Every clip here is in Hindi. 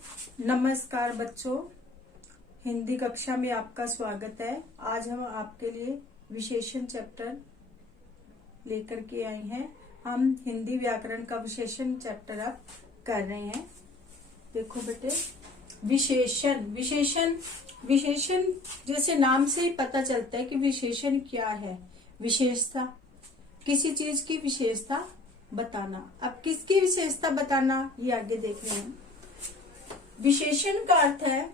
नमस्कार बच्चों, हिंदी कक्षा में आपका स्वागत है। आज हम आपके लिए विशेषण चैप्टर लेकर के आए हैं। हम हिंदी व्याकरण का विशेषण चैप्टर अब कर रहे हैं। देखो बेटे, विशेषण विशेषण विशेषण जैसे नाम से ही पता चलता है कि विशेषण क्या है। विशेषता, किसी चीज की विशेषता बताना। अब किसकी विशेषता बताना, ये आगे देख रहे हैं। विशेषण का अर्थ है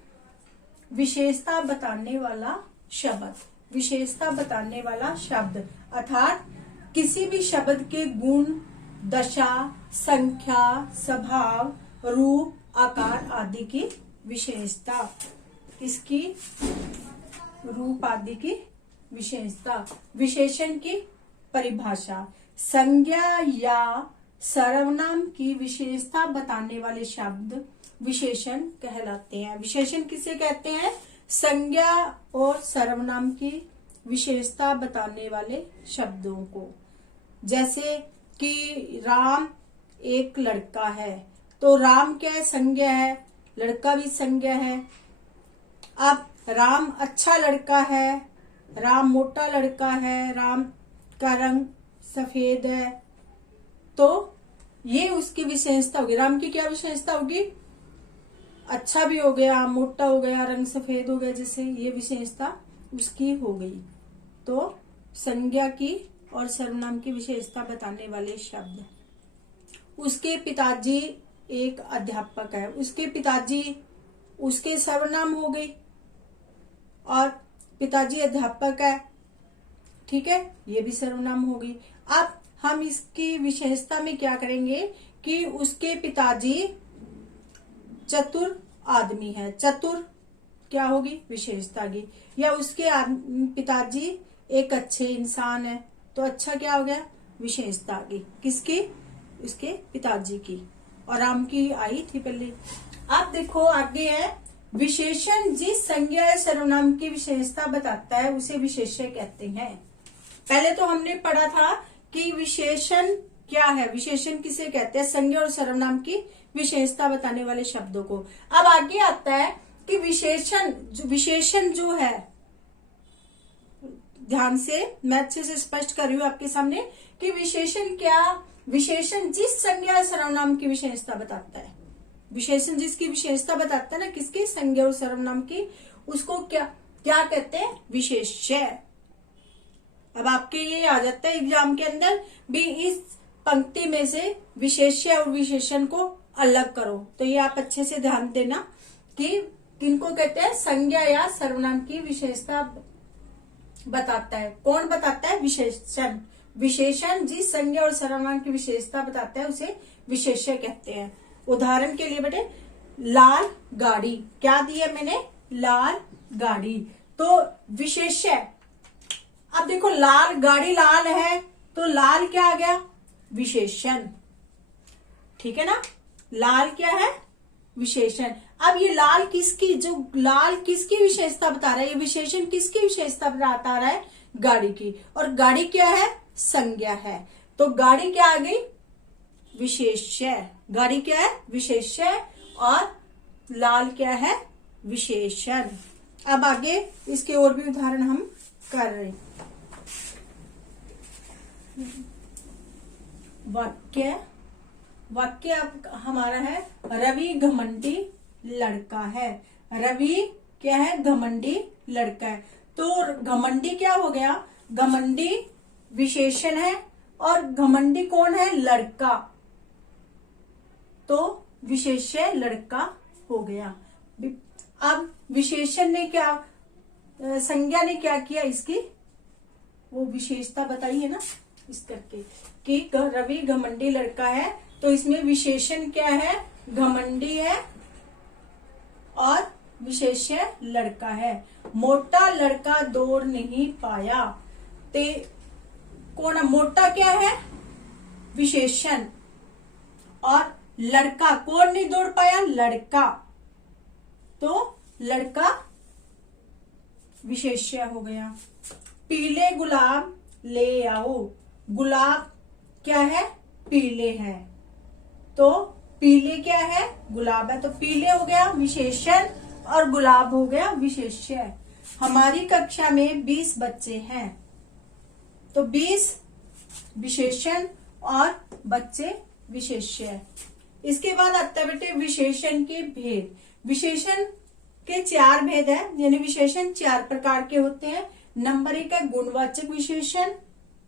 विशेषता बताने वाला शब्द। विशेषता बताने वाला शब्द अर्थात किसी भी शब्द के गुण, दशा, संख्या, स्वभाव, रूप, आकार आदि की विशेषता। इसकी रूप आदि की विशेषता। विशेषण की परिभाषा, संज्ञा या सर्वनाम की विशेषता बताने वाले शब्द विशेषण कहलाते हैं। विशेषण किसे कहते हैं? संज्ञा और सर्वनाम की विशेषता बताने वाले शब्दों को। जैसे कि राम एक लड़का है, तो राम क्या है? संज्ञा है, लड़का भी संज्ञा है। अब राम अच्छा लड़का है, राम मोटा लड़का है, राम का रंग सफेद है, तो ये उसकी विशेषता होगी। राम की क्या विशेषता होगी? अच्छा भी हो गया, मोटा हो गया, रंग सफेद हो गया, जैसे ये विशेषता उसकी हो गई। तो संज्ञा की और सर्वनाम की विशेषता बताने वाले शब्द। उसके पिताजी एक अध्यापक है, उसके पिताजी उसके सर्वनाम हो गई और पिताजी अध्यापक है, ठीक है, ये भी सर्वनाम हो गई। अब हम इसकी विशेषता में क्या करेंगे कि उसके पिताजी चतुर आदमी है। चतुर क्या होगी? विशेषता की। या उसके पिताजी एक अच्छे इंसान है, तो अच्छा क्या हो गया? विशेषता की। किसकी? उसके पिताजी की। और राम की आई थी पहले। अब देखो आगे है, विशेषण जिस संज्ञा या सर्वनाम की विशेषता बताता है उसे विशेष्य कहते हैं। पहले तो हमने पढ़ा था कि विशेषण क्या है। विशेषण किसे कहते हैं? संज्ञा और सर्वनाम की विशेषता बताने वाले शब्दों को। अब आगे आता है कि विशेषण जो है, ध्यान से मैं अच्छे से स्पष्ट कर रही हूं आपके सामने कि विशेषण क्या? विशेषण जिस संज्ञा और सर्वनाम की विशेषता बताता है। विशेषण जिसकी विशेषता बताता है ना, किसकी? संज्ञा और सर्वनाम की, उसको क्या क्या कहते हैं? विशेष्य। अब आपके ये आ जाता है एग्जाम के अंदर भी, इस पंक्ति में से विशेष्य और विशेषण को अलग करो। तो ये आप अच्छे से ध्यान देना कि किनको कहते हैं? संज्ञा या सर्वनाम की विशेषता बताता है। कौन बताता है? विशेषण। विशेषण जिस संज्ञा और सर्वनाम की विशेषता बताता है उसे विशेष्य कहते हैं। उदाहरण के लिए बेटे, लाल गाड़ी, क्या दिया मैंने? लाल गाड़ी, तो विशेष्य। अब देखो, लाल गाड़ी लाल है, तो लाल क्या आ गया? विशेषण, ठीक है ना। लाल क्या है? विशेषण। अब ये लाल किसकी, जो लाल किसकी विशेषता बता रहा है? ये विशेषण किसकी विशेषता बता रहा है? गाड़ी की। और गाड़ी क्या है? संज्ञा है, तो गाड़ी क्या आ गई? विशेष्य। गाड़ी क्या है? विशेष्य। और लाल क्या है? विशेषण। अब आगे इसके और भी उदाहरण हम कर रहे हैं। वाक्य अब हमारा है, रवि घमंडी लड़का है। रवि क्या है? घमंडी लड़का है, तो घमंडी क्या हो गया? घमंडी विशेषण है और घमंडी कौन है? लड़का, तो विशेष्य लड़का हो गया। अब विशेषण ने क्या, संज्ञा ने क्या किया? इसकी वो विशेषता बताई है ना, इस करके कि रवि घमंडी लड़का है, तो इसमें विशेषण क्या है? घमंडी है और विशेष्य लड़का है। मोटा लड़का दौड़ नहीं पाया, ते कौन? मोटा क्या है? विशेषण। और लड़का कौन नहीं दौड़ पाया? लड़का, तो लड़का विशेष्य हो गया। पीले गुलाब ले आओ, गुलाब क्या है? पीले हैं, तो पीले क्या है, गुलाब है, तो पीले हो गया विशेषण और गुलाब हो गया विशेष्य। हमारी कक्षा में 20 बच्चे हैं, तो 20 विशेषण और बच्चे विशेष्य। इसके बाद आता है बेटे विशेषण के भेद। विशेषण के 4 भेद है, यानी विशेषण 4 प्रकार के होते हैं। नंबर 1 है गुणवाचक विशेषण,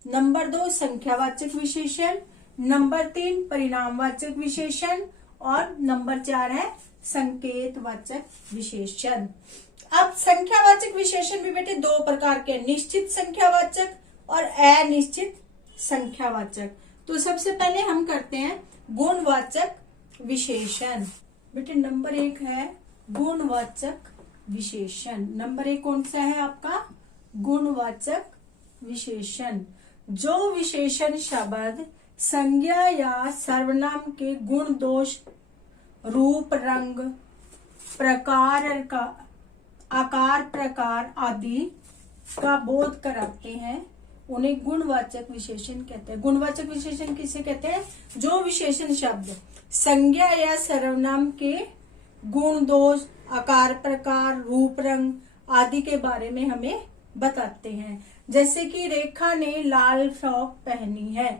नंबर 2 संख्यावाचक विशेषण, नंबर 3 परिणामवाचक विशेषण और नंबर 4 है संकेतवाचक विशेषण। अब संख्यावाचक विशेषण भी बेटे 2 प्रकार के, निश्चित संख्यावाचक और अनिश्चित संख्यावाचक। तो सबसे पहले हम करते हैं गुणवाचक विशेषण। बेटे नंबर 1 है गुणवाचक विशेषण। नंबर 1 कौन सा है आपका, गुणवाचक विशेषण। जो विशेषण शब्द संज्ञा या सर्वनाम के गुण दोष रूप रंग प्रकार का आकार प्रकार आदि का बोध कराते हैं उन्हें गुणवाचक विशेषण कहते हैं। गुणवाचक विशेषण किसे कहते हैं, जो विशेषण शब्द संज्ञा या सर्वनाम के गुण दोष आकार प्रकार रूप रंग आदि के बारे में हमें बताते हैं। जैसे कि रेखा ने लाल फ्रॉक पहनी है,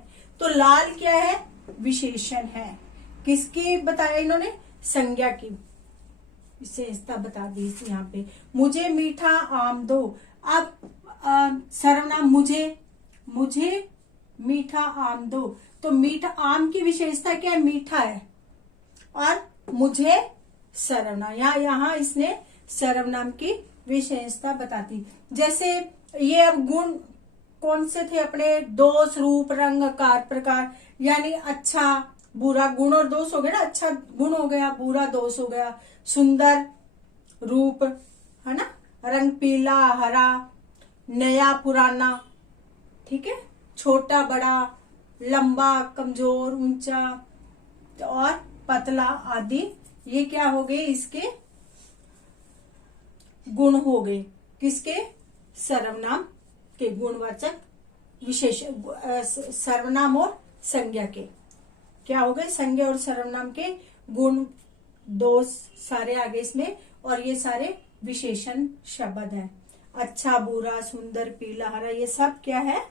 तो लाल क्या है, विशेषण है। किसकी बताया इन्होंने, संज्ञा की विशेषता बता दी यहाँ पे। मुझे मीठा आम दो, अब सर्वनाम मुझे मीठा आम दो, तो मीठा आम की विशेषता क्या है, मीठा है, और मुझे सर्वनाम, यहाँ इसने सर्वनाम की विशेषता बताती। जैसे ये अब गुण कौन से थे अपने, दोष रूप रंग आकार प्रकार, यानी अच्छा बुरा, गुण और दोष हो गया ना, अच्छा गुण हो गया, बुरा दोष हो गया, सुंदर रूप है ना, रंग पीला हरा, नया पुराना, ठीक है, छोटा बड़ा, लंबा कमजोर ऊंचा और पतला आदि, ये क्या हो गए, इसके गुण हो गए। किसके, सर्वनाम के गुणवाचक विशेष, सर्वनाम और संज्ञा के क्या हो गए, संज्ञा और सर्वनाम के गुण दोष सारे आगे इसमें, और ये सारे विशेषण शब्द हैं। अच्छा बुरा सुंदर पीला हरा, ये सब क्या है,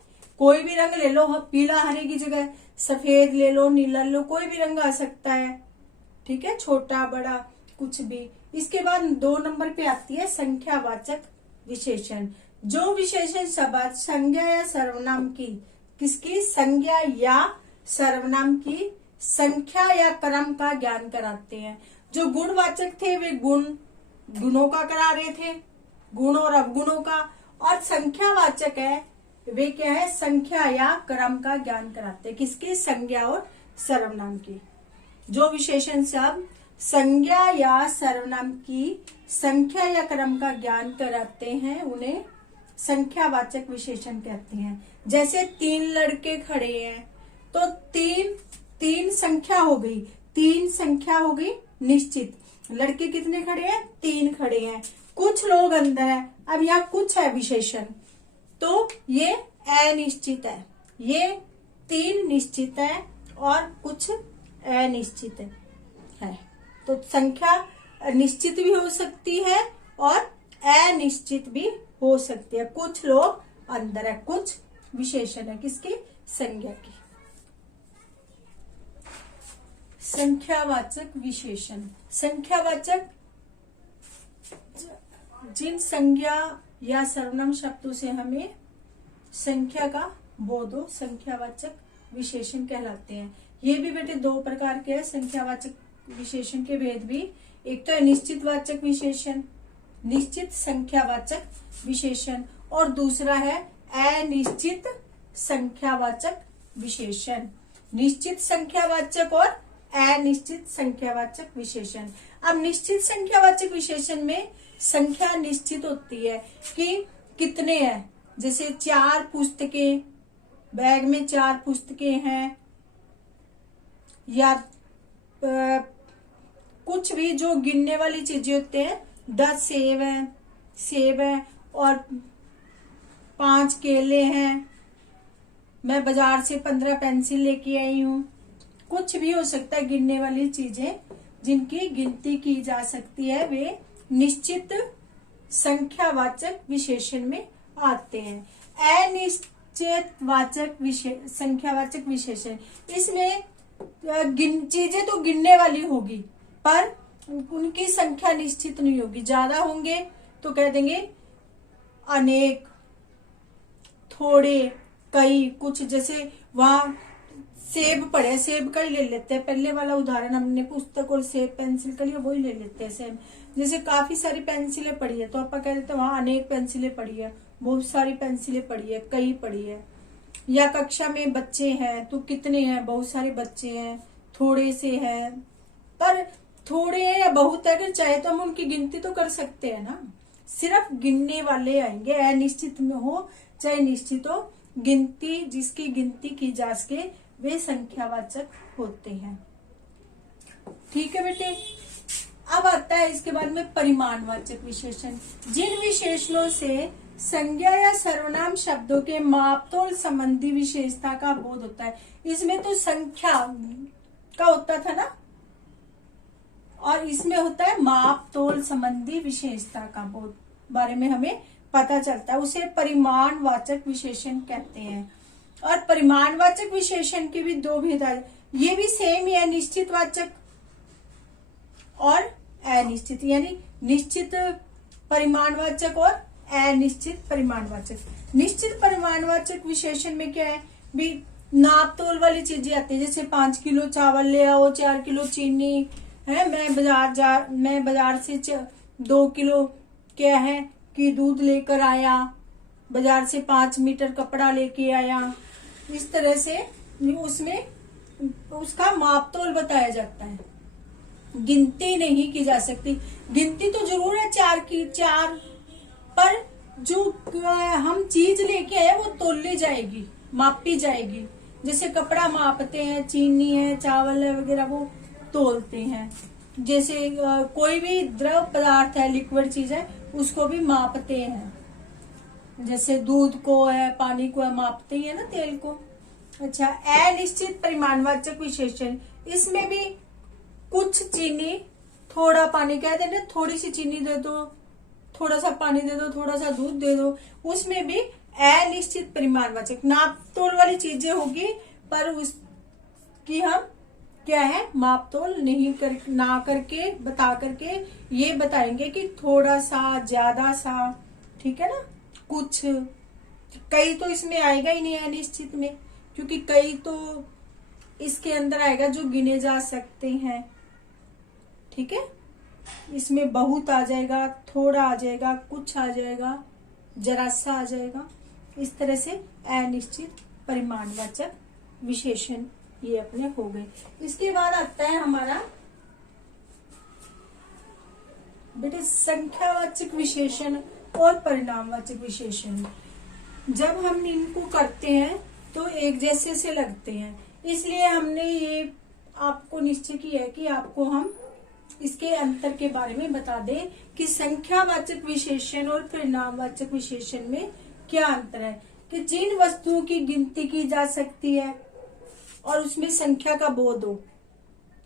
कोई भी रंग ले लो, पीला हरे की जगह सफेद ले लो, नीला ले लो, कोई भी रंग आ सकता है, ठीक है, छोटा बड़ा कुछ भी। इसके बाद 2 नंबर पे आती है संख्यावाचक विशेषण। जो विशेषण शब्द संज्ञा या सर्वनाम की, किसकी, संज्ञा या सर्वनाम की संख्या या क्रम का ज्ञान कराते हैं। जो गुणवाचक थे वे गुणों का करा रहे थे, गुण और अवगुणों का, और संख्यावाचक है वे क्या है, संख्या या क्रम का ज्ञान कराते हैं। किसकी, संज्ञा और सर्वनाम की। जो विशेषण शब्द संज्ञा या सर्वनाम की संख्या या क्रम का ज्ञान कराते हैं उन्हें संख्यावाचक विशेषण कहते हैं। जैसे 3 लड़के खड़े हैं, तो तीन संख्या हो गई, 3 संख्या हो गई निश्चित। लड़के कितने खड़े हैं, 3 खड़े हैं, कुछ लोग अंदर है, अब यहाँ कुछ है विशेषण, तो ये अनिश्चित है, ये 3 निश्चित है और कुछ अनिश्चित है। तो संख्या निश्चित भी हो सकती है और अनिश्चित भी हो सकती है। कुछ लोग अंदर है, कुछ विशेषण है, किसकी, संज्ञा की। संख्यावाचक विशेषण। संख्यावाचक जिन संज्ञा या सर्वनाम शब्दों से हमें संख्या का बोध हो, संख्यावाचक विशेषण कहलाते हैं। ये भी बेटे 2 प्रकार के हैं संख्यावाचक विशेषण के भेद भी। एक तो है निश्चित वाचक विशेषण, निश्चित संख्यावाचक विशेषण, और दूसरा है अनिश्चित संख्यावाचक विशेषण। निश्चित संख्यावाचक और अनिश्चित संख्यावाचक विशेषण। अब निश्चित संख्यावाचक विशेषण में संख्या निश्चित होती है कि कितने हैं, जैसे 4 पुस्तकें, बैग में 4 पुस्तकें हैं, या कुछ भी जो गिनने वाली चीजें होते हैं, 10 सेब है और 5 केले हैं, मैं बाजार से 15 पेंसिल लेके आई हूँ, कुछ भी हो सकता है। गिनने वाली चीजें जिनकी गिनती की जा सकती है वे निश्चित संख्यावाचक विशेषण में आते हैं। अनिश्चित वाचक संख्यावाचक विशेषण, इसमें चीजें तो गिनने वाली होगी पर उनकी संख्या निश्चित नहीं होगी। ज्यादा होंगे तो कह देंगे अनेक, थोड़े, कई, कुछ। जैसे वहां सेब पड़े, सेब का ही ले लेते हैं, पहले वाला उदाहरण हमने पुस्तक और सेब पेंसिल का लिया, वही ले लेते हैं सेब। जैसे काफी सारी पेंसिलें पड़ी है तो आप कह देते हैं वहां अनेक पेंसिलें पड़ी है, बहुत सारी पेंसिलें पड़ी है, कई पड़ी है। या कक्षा में बच्चे हैं तो कितने हैं, बहुत सारे बच्चे हैं, थोड़े से हैं। पर थोड़े हैं या बहुत है, अगर चाहे तो हम उनकी गिनती तो कर सकते हैं ना। सिर्फ गिनने वाले आएंगे, अनिश्चित में हो चाहे निश्चित हो, गिनती जिसकी गिनती की जा सके वे संख्यावाचक होते हैं। ठीक है बेटे। अब आता है इसके बाद में परिमाणवाचक विशेषण। जिन विशेषणों से संज्ञा या सर्वनाम शब्दों के मापतोल संबंधी विशेषता का बोध होता है। इसमें तो संख्या का होता था ना, और इसमें होता है माप तोल संबंधी विशेषता का बोध, बारे में हमें पता चलता है, उसे परिमाणवाचक विशेषण कहते हैं। और परिमाणवाचक विशेषण की भी दो भेद है, ये भी सेम ही है, निश्चितवाचक और अनिश्चित, यानी निश्चित परिमाणवाचक और अनिश्चित परिमाणवाचक। निश्चित परिमाणवाचक विशेषण में क्या है भी, नाप तोल वाली चीजें आती है। जैसे 5 किलो चावल ले आओ, 4 किलो चीनी है, मैं बाजार से 2 किलो क्या है कि दूध लेकर आया, बाजार से 5 मीटर कपड़ा लेके आया। इस तरह से उसमें उसका मापतोल बताया जाता है, गिनती नहीं की जा सकती। गिनती तो जरूर है 4 की 4, पर जो हम चीज लेके आए वो तोली जाएगी, मापी जाएगी। जैसे कपड़ा मापते हैं, चीनी है, चावल है वगैरह वो तोलते हैं। जैसे कोई भी द्रव पदार्थ है, लिक्विड चीज है, उसको भी मापते हैं। जैसे दूध को है, पानी को है, मापते ही है ना, तेल को। अच्छा, अनिश्चित परिमाणवाचक विशेषण, इसमें भी कुछ चीनी थोड़ा पानी, कह देना थोड़ी सी चीनी दे दो, थोड़ा सा पानी दे दो, थोड़ा सा दूध दे दो, उसमें भी अनिश्चित परिमाणवाचक नाप तोल वाली चीजें होगी, पर उसकी हम क्या है मापतोल नहीं ना करके बता करके ये बताएंगे कि थोड़ा सा, ज्यादा सा, ठीक है ना। कुछ, कई तो इसमें आएगा ही नहीं अनिश्चित में, क्योंकि कई तो इसके अंदर आएगा जो गिने जा सकते हैं। ठीक है, इसमें बहुत आ जाएगा, थोड़ा आ जाएगा, कुछ आ जाएगा, जरा सा आ जाएगा। इस तरह से अनिश्चित परिमाणवाचक विशेषण ये अपने हो गए। इसके बाद आता है हमारा बेटे संख्यावाचक विशेषण और परिणामवाचक विशेषण। जब हम इनको करते हैं तो एक जैसे से लगते हैं, इसलिए हमने ये आपको निश्चय किया है कि आपको हम इसके अंतर के बारे में बता दें कि संख्यावाचक विशेषण और परिणामवाचक विशेषण में क्या अंतर है। कि जिन वस्तुओं की गिनती की जा सकती है और उसमें संख्या का बोध हो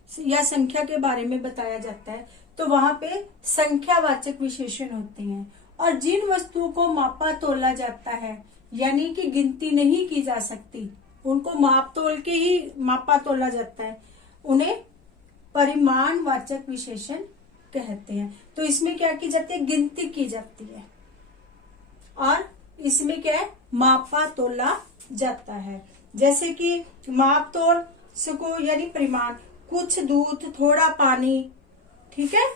या संख्या के बारे में बताया जाता है तो वहां पे संख्यावाचक विशेषण होते हैं। और जिन वस्तुओं को मापा तोला जाता है यानी कि गिनती नहीं की जा सकती, उनको माप तोल के ही मापा तोला जाता है, उन्हें परिमाणवाचक विशेषण कहते हैं। तो इसमें क्या की जाती है, गिनती की जाती है, और इसमें क्या है मापा तोला जाता है। जैसे कि माप तोल को यानी परिमाण, कुछ दूध, थोड़ा पानी, ठीक है,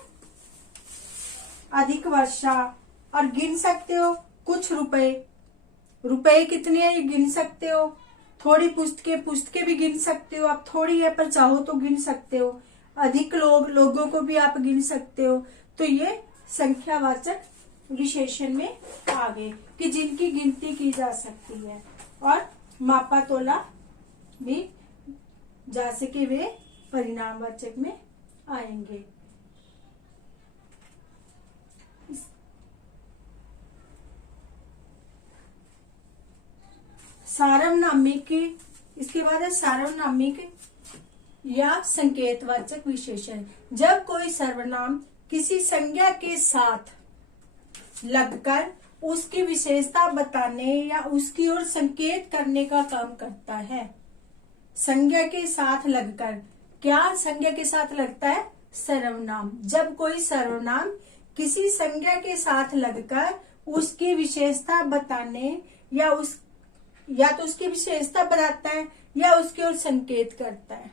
अधिक वर्षा, और गिन सकते हो कुछ रुपए, रुपए कितने हैं ये गिन सकते हो। थोड़ी पुस्तकें भी गिन सकते हो आप, थोड़ी है पर चाहो तो गिन सकते हो। अधिक लोगों को भी आप गिन सकते हो। तो ये संख्यावाचक विशेषण में आ गए कि जिनकी गिनती की जा सकती है और मापा तोला भी जा सके, वे परिणामवाचक में आएंगे। सार्वनामिक, इसके बाद है सार्वनामिक या संकेतवाचक विशेषण। जब कोई सर्वनाम किसी संज्ञा के साथ लगकर उसकी विशेषता बताने या उसकी ओर संकेत करने का काम करता है। संज्ञा के साथ लगकर, क्या संज्ञा के साथ लगता है? सर्वनाम। जब कोई सर्वनाम किसी संज्ञा के साथ लगकर उसकी विशेषता बताने या तो उसकी विशेषता बताता है या उसकी ओर संकेत करता है,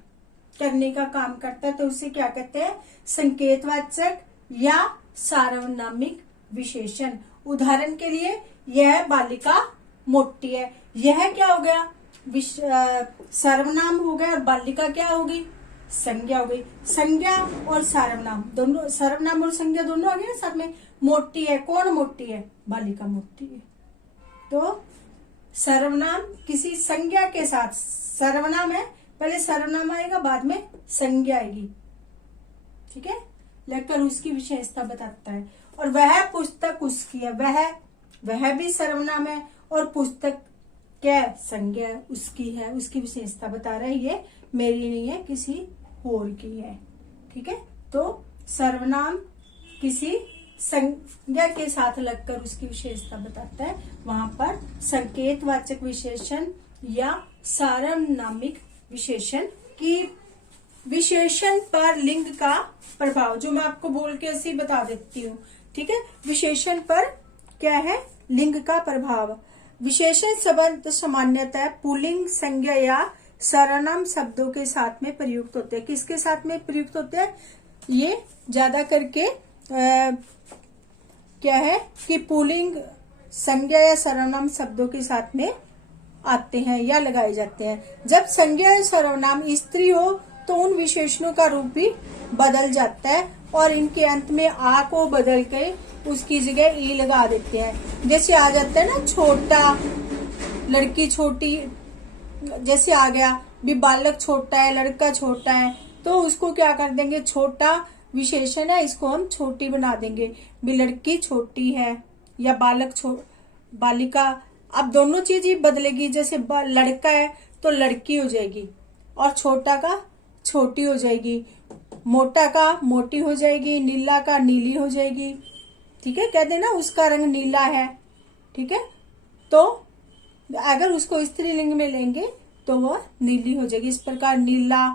करने का काम करता है, तो उसे क्या कहते हैं? संकेतवाचक या सार्वनामिक विशेषण। उदाहरण के लिए, यह बालिका मोटी है। यह क्या हो गया? सर्वनाम हो गया और बालिका क्या होगी? संज्ञा हो गई। संज्ञा और सर्वनाम दोनों, सर्वनाम और संज्ञा दोनों आ गए ना साथ में। मोटी है, कौन मोटी है? बालिका मोटी है। तो सर्वनाम किसी संज्ञा के साथ, सर्वनाम है, पहले सर्वनाम आएगा, बाद में संज्ञा आएगी, ठीक है, लेकर उसकी विशेषता बताता है। और वह पुस्तक उसकी है, वह भी सर्वनाम है और पुस्तक क्या? संज्ञा उसकी है, उसकी विशेषता बता रहा है, ये मेरी नहीं है, किसी और की है, ठीक है। तो सर्वनाम किसी संज्ञा के साथ लगकर उसकी विशेषता बताता है, वहां पर संकेतवाचक विशेषण या सार्वनामिक विशेषण की। विशेषण पर लिंग का प्रभाव, जो मैं आपको बोल के ऐसे ही बता देती हूँ, ठीक है। विशेषण पर क्या है? लिंग का प्रभाव। विशेषण शब्द सामान्यतः पुल्लिंग संज्ञा या सर्वनाम शब्दों के साथ में प्रयुक्त होते हैं। किसके साथ में प्रयुक्त होते हैं? ये ज्यादा करके क्या है कि पुल्लिंग संज्ञा या सर्वनाम शब्दों के साथ में आते हैं या लगाए जाते हैं। जब संज्ञा या सर्वनाम स्त्री हो तो उन विशेषणों का रूप भी बदल जाता है और इनके अंत में आ को बदल के उसकी जगह ई लगा देते हैं। जैसे आ जाता है ना छोटा, लड़की छोटी, जैसे आ गया भी बालक छोटा है, लड़का छोटा है, तो उसको क्या कर देंगे? छोटा विशेषण है, इसको हम छोटी बना देंगे, भी लड़की छोटी है या बालिका। अब दोनों चीज ही बदलेगी, जैसे लड़का है तो लड़की हो जाएगी और छोटा का छोटी हो जाएगी, मोटा का मोटी हो जाएगी, नीला का नीली हो जाएगी, ठीक है। कह देना उसका रंग नीला है, ठीक है। तो अगर उसको स्त्रीलिंग में लेंगे तो वह नीली हो जाएगी। इस प्रकार नीला,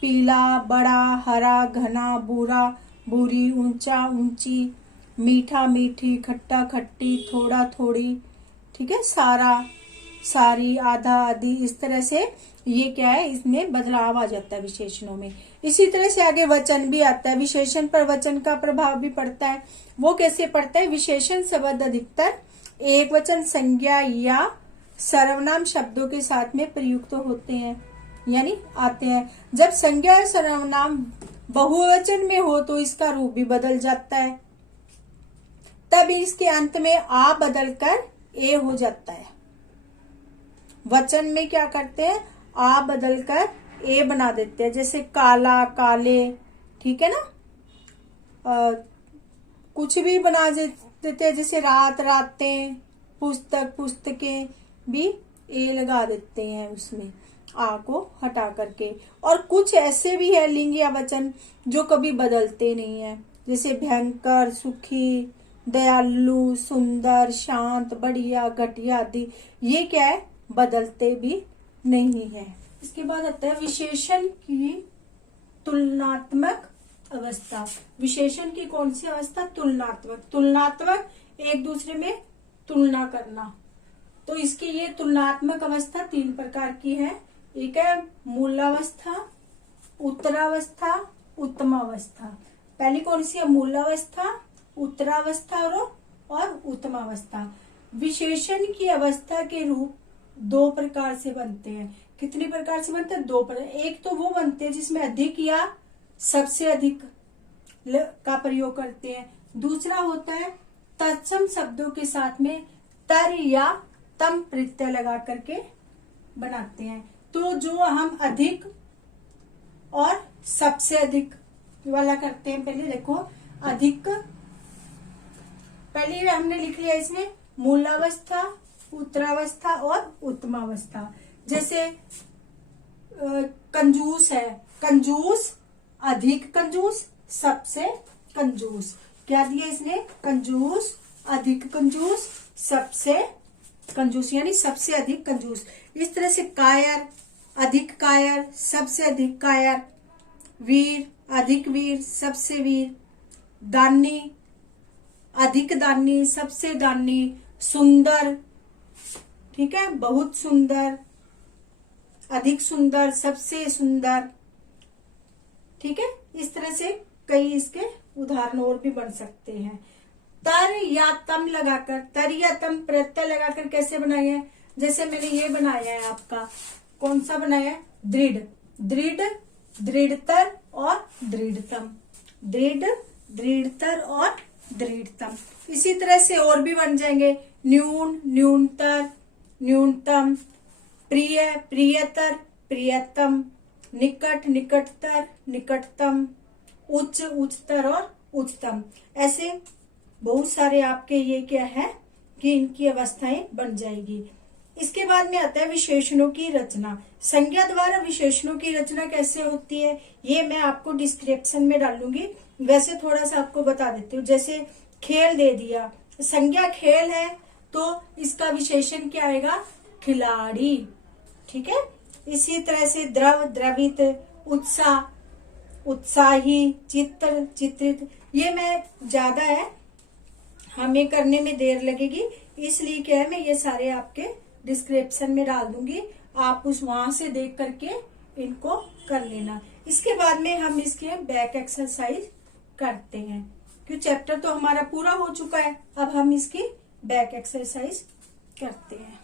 पीला, बड़ा, हरा, घना, भूरा, भूरी, ऊंचा, ऊंची, मीठा, मीठी, खट्टा, खट्टी, थोड़ा, थोड़ी, ठीक है, सारा, सारी, आधा, आदि। इस तरह से ये क्या है, इसमें बदलाव आ जाता है विशेषणों में। इसी तरह से आगे वचन भी आता है। विशेषण पर वचन का प्रभाव भी पड़ता है। वो कैसे पड़ता है? विशेषण शब्द अधिकतर एक वचन संज्ञा या सर्वनाम शब्दों के साथ में प्रयुक्त होते हैं, यानी आते हैं। जब संज्ञा या सर्वनाम बहुवचन में हो तो इसका रूप भी बदल जाता है, तब इसके अंत में आ बदलकर ए हो जाता है। वचन में क्या करते हैं? आ बदलकर ए बना देते हैं, जैसे काला, काले, ठीक है ना। कुछ भी बना देते हैं, जैसे रात, रातें, पुस्तक, पुस्तकें, भी ए लगा देते हैं उसमें, आ को हटा करके। और कुछ ऐसे भी है लिंग या वचन जो कभी बदलते नहीं है, जैसे भयंकर, सुखी, दयालु, सुंदर, शांत, बढ़िया, घटिया आदि। ये क्या है? बदलते भी नहीं है। इसके बाद आता है विशेषण की तुलनात्मक अवस्था। विशेषण की कौन सी अवस्था? तुलनात्मक। तुलनात्मक, एक दूसरे में तुलना करना। तो इसकी ये तुलनात्मक अवस्था 3 प्रकार की है। एक है मूलावस्था, उत्तरावस्था, उत्तमावस्था। पहली कौन सी है? मूलावस्था, उत्तरावस्था और उत्तमावस्था। विशेषण की अवस्था के रूप 2 प्रकार से बनते हैं। कितनी प्रकार से बनते हैं? 2 प्रकार। एक तो वो बनते हैं जिसमें अधिक या सबसे अधिक का प्रयोग करते हैं। दूसरा होता है तत्सम शब्दों के साथ में तर या तम प्रत्यय लगा करके बनाते हैं। तो जो हम अधिक और सबसे अधिक वाला करते हैं, पहले देखो अधिक, पहले हमने लिख लिया इसमें मूलावस्था, उत्तरावस्था और उत्तमावस्था। जैसे कंजूस है, कंजूस, अधिक कंजूस, सबसे कंजूस। क्या दिया इसने? कंजूस, अधिक कंजूस, सबसे कंजूस, यानी सबसे अधिक कंजूस। इस तरह से कायर, अधिक कायर, सबसे अधिक कायर, वीर, अधिक वीर, सबसे वीर, दानी, अधिक दानी, सबसे दानी, सुंदर, ठीक है, बहुत सुंदर, अधिक सुंदर, सबसे सुंदर, ठीक है। इस तरह से कई इसके उदाहरण और भी बन सकते हैं। तर या तम लगाकर, तर या तम प्रत्यय लगाकर कैसे बनाए हैं? जैसे मैंने ये बनाया है, आपका कौन सा बनाया है? दृढ़, दृढ़, दृढ़तर और दृढ़तम, दृढ़, दृढ़तर और दृढ़तम। इसी तरह से और भी बन जाएंगे। न्यून, न्यूनतर, न्यूनतम, प्रिय, प्रियतर, प्रियतम, निकट, निकटतर, निकटतम, उच्च, उच्चतर और उच्चतम। ऐसे बहुत सारे आपके ये क्या है कि इनकी अवस्थाएं बन जाएगी। इसके बाद में आता है विशेषणों की रचना। संज्ञा द्वारा विशेषणों की रचना कैसे होती है, ये मैं आपको डिस्क्रिप्शन में डालूंगी। वैसे थोड़ा सा आपको बता देती हूँ। जैसे खेल दे दिया, संज्ञा खेल है तो इसका विशेषण क्या आएगा? खिलाड़ी, ठीक है। इसी तरह से द्रव, द्रवित, उत्साह, उत्साही, चित्र, चित्रित। ये मैं ज्यादा है, हमें करने में देर लगेगी, इसलिए क्या है मैं ये सारे आपके डिस्क्रिप्शन में डाल दूंगी, आप उस वहां से देख करके इनको कर लेना। इसके बाद में हम इसके बैक एक्सरसाइज करते हैं, क्योंकि चैप्टर तो हमारा पूरा हो चुका है। अब हम इसकी बैक एक्सरसाइज करते हैं।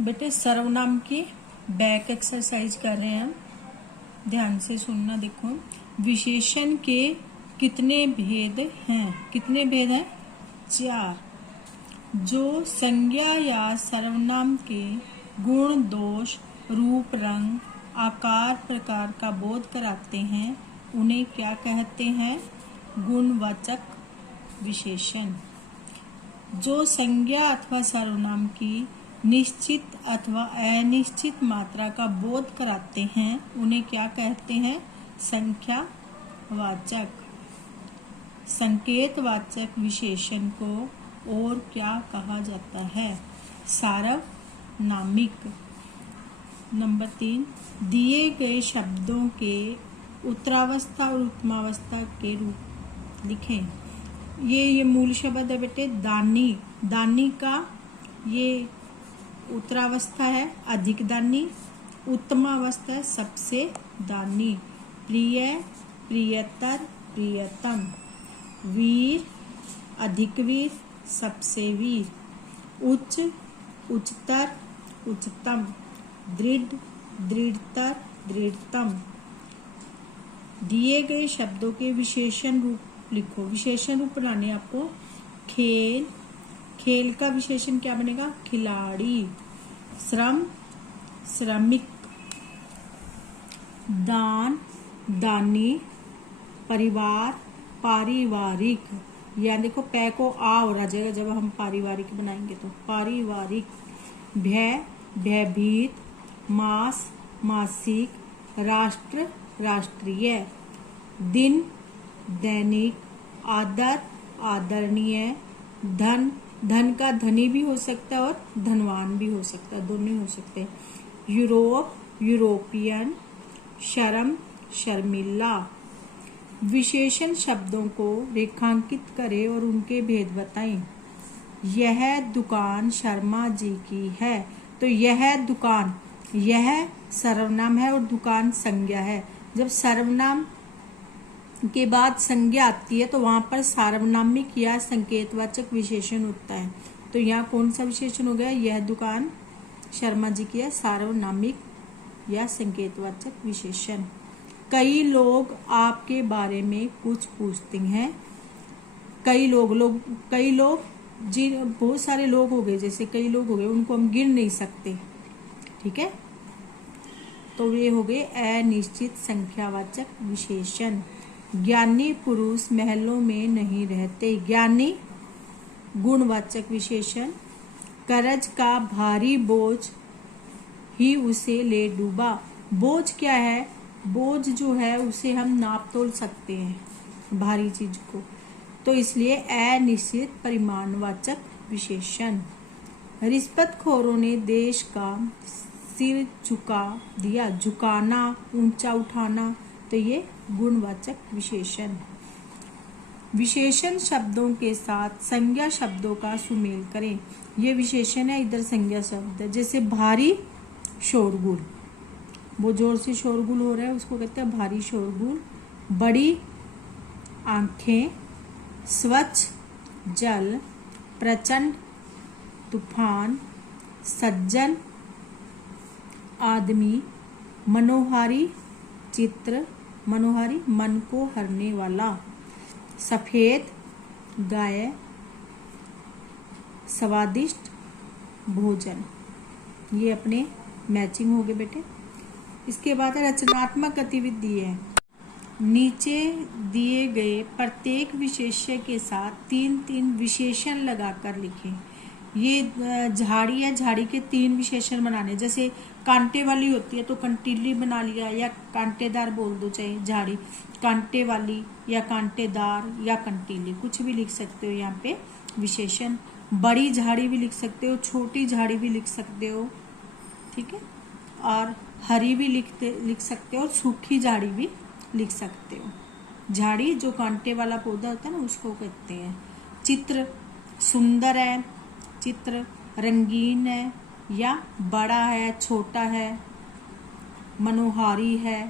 बेटे सर्वनाम की बैक एक्सरसाइज कर रहे हैं हम, ध्यान से सुनना। देखो, विशेषण के कितने भेद हैं? कितने भेद हैं? 4। जो संज्ञा या सर्वनाम के गुण, दोष, रूप, रंग, आकार, प्रकार का बोध कराते हैं उन्हें क्या कहते हैं? गुणवाचक विशेषण। जो संज्ञा अथवा सर्वनाम की निश्चित अथवा अनिश्चित मात्रा का बोध कराते हैं उन्हें क्या कहते हैं? संख्यावाचक। संकेतवाचक विशेषण को और क्या कहा जाता है? सार्वनामिक। नंबर 3, दिए गए शब्दों के उत्तरावस्था और उत्तमावस्था के रूप लिखें। ये मूल शब्द है बेटे, दानी। दानी का ये उत्तरावस्था है अधिक दानी, उत्तमावस्था है सबसे दानी। प्रिय, प्रियतर, प्रियतम। वीर, अधिक वीर, सबसे वीर। उच्च, उच्चतर, उच्चतम। दृढ़, दृढ़तर, दृढ़तम। दिए गए शब्दों के विशेषण रूप लिखो। विशेषण रूप बनाने आपको। खेल, खेल का विशेषण क्या बनेगा? खिलाड़ी। श्रम, श्रमिक। दान, दानी। परिवार, पारिवारिक। या देखो पै को आ हो रहा जाएगा जब हम पारिवारिक बनाएंगे तो पारिवारिक। भय, भयभीत। मास, मासिक। राष्ट्र, राष्ट्रीय। दिन, दैनिक। आदर, आदरणीय। धन, धन का धनी भी हो सकता है और धनवान भी हो सकता है, दोनों ही हो सकते हैं। Europe, European. शर्म, शर्मिला। विशेषण शब्दों को रेखांकित करें और उनके भेद बताएं। यह दुकान शर्मा जी की है, तो यह दुकान, यह सर्वनाम है और दुकान संज्ञा है। जब सर्वनाम के बाद संज्ञा आती है तो वहां पर सार्वनामिक या संकेतवाचक विशेषण होता है। तो यहाँ कौन सा विशेषण हो गया? यह दुकान शर्मा जी की है, सार्वनामिक या संकेतवाचक विशेषण। कई लोग आपके बारे में कुछ पूछते हैं। कई लोग जिन बहुत सारे लोग हो गए, जैसे कई लोग हो गए, उनको हम गिन नहीं सकते, ठीक है। तो ये हो गए अनिश्चित संख्यावाचक विशेषण। ज्ञानी पुरुष महलों में नहीं रहते। ज्ञानी गुणवाचक विशेषण। कर्ज का भारी बोझ ही उसे ले डूबा। बोझ क्या है? बोझ जो है उसे हम नाप तोल सकते हैं, भारी चीज को, तो इसलिए अनिश्चित परिमाणवाचक विशेषण। रिश्वतखोरों ने देश का सिर झुका दिया। झुकाना, ऊंचा उठाना, तो ये गुणवाचक विशेषण। विशेषण शब्दों के साथ संज्ञा शब्दों का सुमेल करें। ये विशेषण है, इधर संज्ञा शब्द है। जैसे भारी शोरगुल, वो जोर से शोरगुल हो रहा है उसको कहते हैं भारी शोरगुल। बड़ी आंखें, स्वच्छ जल, प्रचंड तूफान, सज्जन आदमी, मनोहारी चित्र, मनोहारी मन को हरने वाला, सफेद गाय, स्वादिष्ट भोजन। ये अपने मैचिंग हो गए बेटे। इसके बाद रचनात्मक गतिविधि है। नीचे दिए गए प्रत्येक विशेष्य के साथ 3-3 विशेषण लगाकर लिखें। ये झाड़ी है, झाड़ी के 3 विशेषण बनाने। जैसे कांटे वाली होती है तो कंटीली बना लिया, या कांटेदार बोल दो, चाहे झाड़ी कांटे वाली या कांटेदार या कंटीली, कुछ भी लिख सकते हो यहाँ पे विशेषण। बड़ी झाड़ी भी लिख सकते हो, छोटी झाड़ी भी लिख सकते हो, ठीक है, और हरी भी लिख सकते हो, और सूखी झाड़ी भी लिख सकते हो। झाड़ी जो कांटे वाला पौधा होता है ना, उसको कहते हैं। चित्र सुंदर है, चित्र रंगीन है या बड़ा है, छोटा है, मनोहारी है,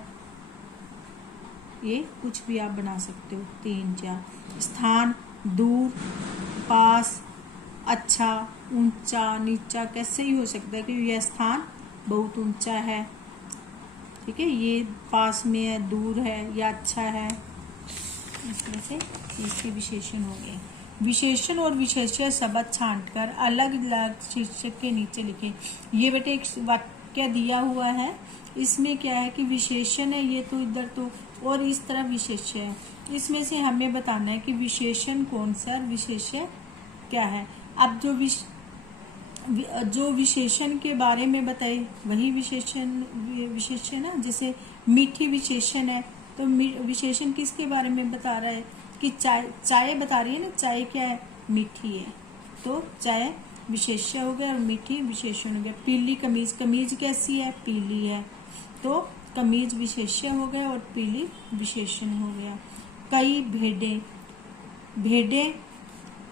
ये कुछ भी आप बना सकते हो 3-4। स्थान दूर, पास, अच्छा, ऊंचा, नीचा, कैसे ही हो सकता है क्योंकि यह स्थान बहुत ऊंचा है, ठीक है, ये पास में है, दूर है या अच्छा है। इस तरह से इसके विशेषण हो गए। विशेषण और विशेष्य शब्द छांटकर अलग अलग शीर्षक के नीचे लिखें। ये बेटे एक वाक्य दिया हुआ है, इसमें क्या है कि विशेषण है ये तो इधर तो, और इस तरह विशेष्य है। इसमें से हमें बताना है कि विशेषण कौन सा और विशेष्य क्या है। अब जो विशेषण के बारे में बताए वही विशेषण ना। जैसे मीठी विशेषण है तो विशेषण किसके बारे में बता रहा है कि चाय बता रही है ना, चाय क्या है, मीठी है, तो चाय विशेष्य हो गया और मीठी विशेषण हो गया। पीली कमीज, कमीज कैसी है, पीली है, तो कमीज विशेष्य हो गया और पीली विशेषण हो गया। कई भेड़ें, भेड़ें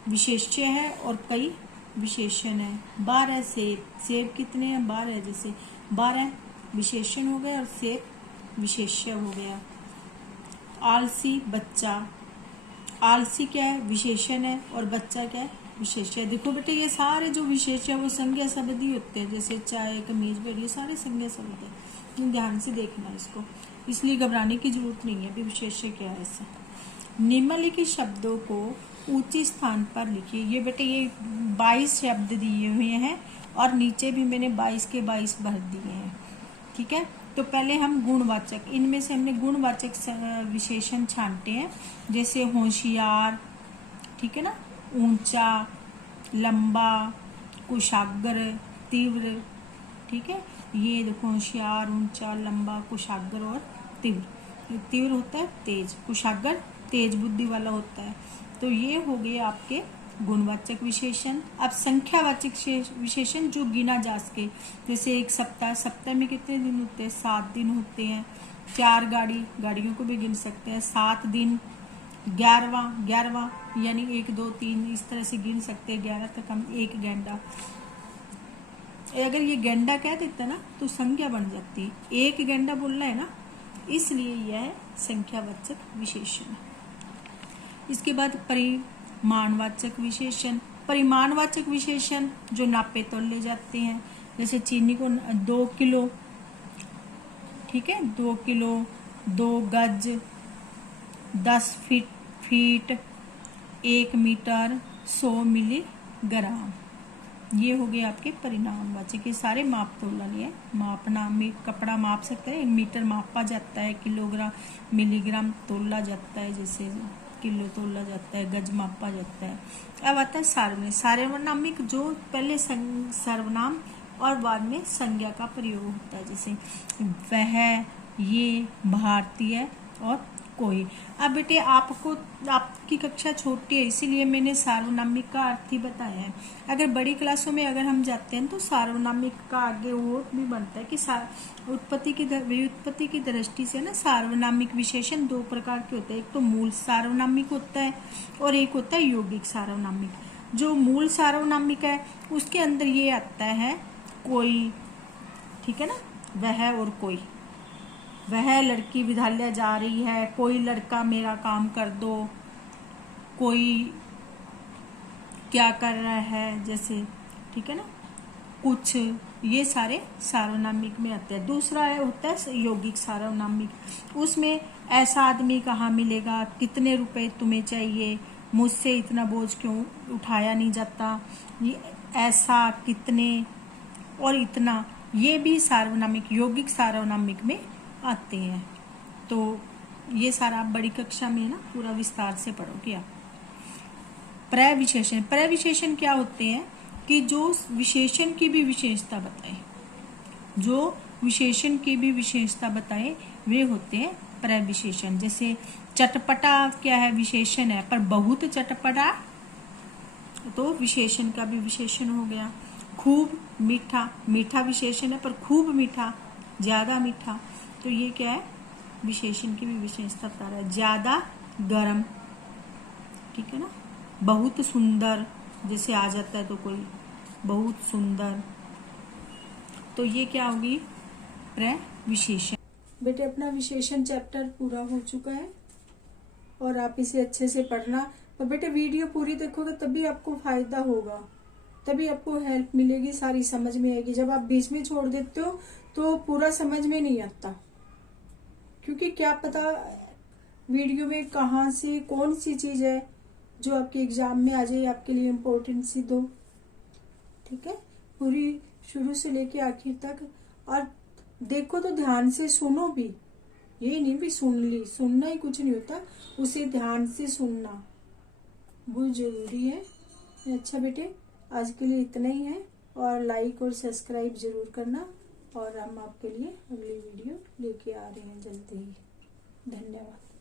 विशेष्य है और कई विशेषण है। 12 सेब, सेब कितने हैं, 12, जैसे 12 विशेषण हो गया और सेब विशेष्य हो गया। आलसी बच्चा, आलसी क्या है, विशेषण है, और बच्चा क्या है, विशेष्य है। देखो बेटे ये सारे जो विशेष्य है वो संज्ञा शब्द ही होते हैं। जैसे चाय, कमीज, बेड, ये सारे संज्ञा शब्द है, ध्यान से देखना इसको, इसलिए घबराने की जरूरत नहीं है। अभी विशेष्य क्या है ऐसा। निम्नलिखित शब्दों को उचित स्थान पर लिखिए। ये बेटे ये 22 शब्द दिए हुए हैं और नीचे भी मैंने 22 के 22 भर दिए हैं, ठीक है। तो पहले हम गुणवाचक, इनमें से हमने गुणवाचक विशेषण छांटे हैं। जैसे होशियार, ठीक है ना, ऊंचा, लंबा, कुशाग्र, तीव्र, ठीक है। ये देखो होशियार, ऊंचा, लंबा, कुशाग्र और तीव्र। तीव्र होता है तेज, कुशाग्र तेज बुद्धि वाला होता है। तो ये हो गए आपके गुणवाचक विशेषण। अब संख्यावाचक विशेषण जो गिना जा सके, जैसे एक सप्ताह, सप्ताह में कितने दिन होते हैं, 7 दिन होते हैं। 4 गाड़ी, गाड़ियों को भी गिन सकते हैं। 7 दिन, 11वां यानी 1 2 3 इस तरह से गिन सकते हैं। 11 तक हम 1 गेंडा, अगर ये गेंडा कह देता ना तो संख्या बन जाती है। 1 गेंडा बोलना है ना, इसलिए यह संख्यावाचक विशेषण। इसके बाद परिमाणवाचक विशेषण। परिमाणवाचक विशेषण जो नापे तोले जाते हैं। जैसे चीनी को 2 किलो, ठीक है, 2 किलो, 2 गज, 10 फीट, 1 मीटर, 100 मिलीग्राम। ये हो गए आपके परिमाणवाचक। ये सारे माप तोला लिए, मापना, कपड़ा माप सकते हैं, मीटर मापा जाता है, किलोग्राम, मिलीग्राम तोला जाता है, जैसे किलो तोला जाता है, गज मापा जाता है। अब आता है सार्वनामिक। सार्वनामिक जो पहले सर्वनाम और बाद में संज्ञा का प्रयोग होता है, जैसे वह, ये, भारतीय और कोई। अब बेटे आपकी कक्षा छोटी है इसीलिए मैंने सार्वनामिक का अर्थ ही बताया है। अगर बड़ी क्लासों में अगर हम जाते हैं तो सार्वनामिक का आगे वो भी बनता है कि व्युत्पत्ति की दृष्टि से ना सार्वनामिक विशेषण दो प्रकार के होते हैं। एक तो मूल सार्वनामिक होता है और एक होता है यौगिक सार्वनामिक। जो मूल सार्वनामिक है उसके अंदर ये आता है कोई, ठीक है ना, वह और कोई। वह लड़की विद्यालय जा रही है, कोई लड़का मेरा काम कर दो, कोई क्या कर रहा है, जैसे, ठीक है ना, कुछ, ये सारे सार्वनामिक में आते हैं। दूसरा होता है यौगिक सार्वनामिक। उसमें ऐसा आदमी कहाँ मिलेगा, कितने रुपए तुम्हें चाहिए, मुझसे इतना बोझ क्यों उठाया नहीं जाता, ये ऐसा, कितने और इतना, ये भी सार्वनामिक यौगिक सार्वनामिक में आते हैं। तो ये सारा आप बड़ी कक्षा में ना पूरा विस्तार से पढ़ोगे आप। प्रविशेषण, प्रविशेषण क्या होते हैं कि जो विशेषण की भी विशेषता बताए, जो विशेषण की भी विशेषता बताए वे होते हैं प्रविशेषण। जैसे चटपटा क्या है, विशेषण है, पर बहुत चटपटा तो विशेषण का भी विशेषण हो गया। खूब मीठा, मीठा विशेषण है, पर खूब मीठा, ज्यादा मीठा, तो ये क्या है, विशेषण की भी विशेषता बता रहा है। ज्यादा गर्म, ठीक है ना, बहुत सुंदर, जैसे आ जाता है तो कोई बहुत सुंदर, तो ये क्या होगी, प्रविशेषण। बेटे अपना विशेषण चैप्टर पूरा हो चुका है और आप इसे अच्छे से पढ़ना। और बेटे वीडियो पूरी देखोगे तभी आपको फायदा होगा, तभी आपको हेल्प मिलेगी, सारी समझ में आएगी। जब आप बीच में छोड़ देते हो तो पूरा समझ में नहीं आता, क्योंकि क्या पता वीडियो में कहाँ से कौन सी चीज है जो आपके एग्जाम में आ जाए, आपके लिए इम्पोर्टेंट सी दो। ठीक है, पूरी शुरू से लेके आखिर तक। और देखो तो ध्यान से सुनो भी, ये नहीं भी सुन ली, सुनना ही कुछ नहीं होता, उसे ध्यान से सुनना बहुत जरूरी है। अच्छा बेटे, आज के लिए इतना ही है, और लाइक और सब्सक्राइब जरूर करना, और हम आपके लिए अगली वीडियो लेके आ रहे हैं जल्दी ही। धन्यवाद।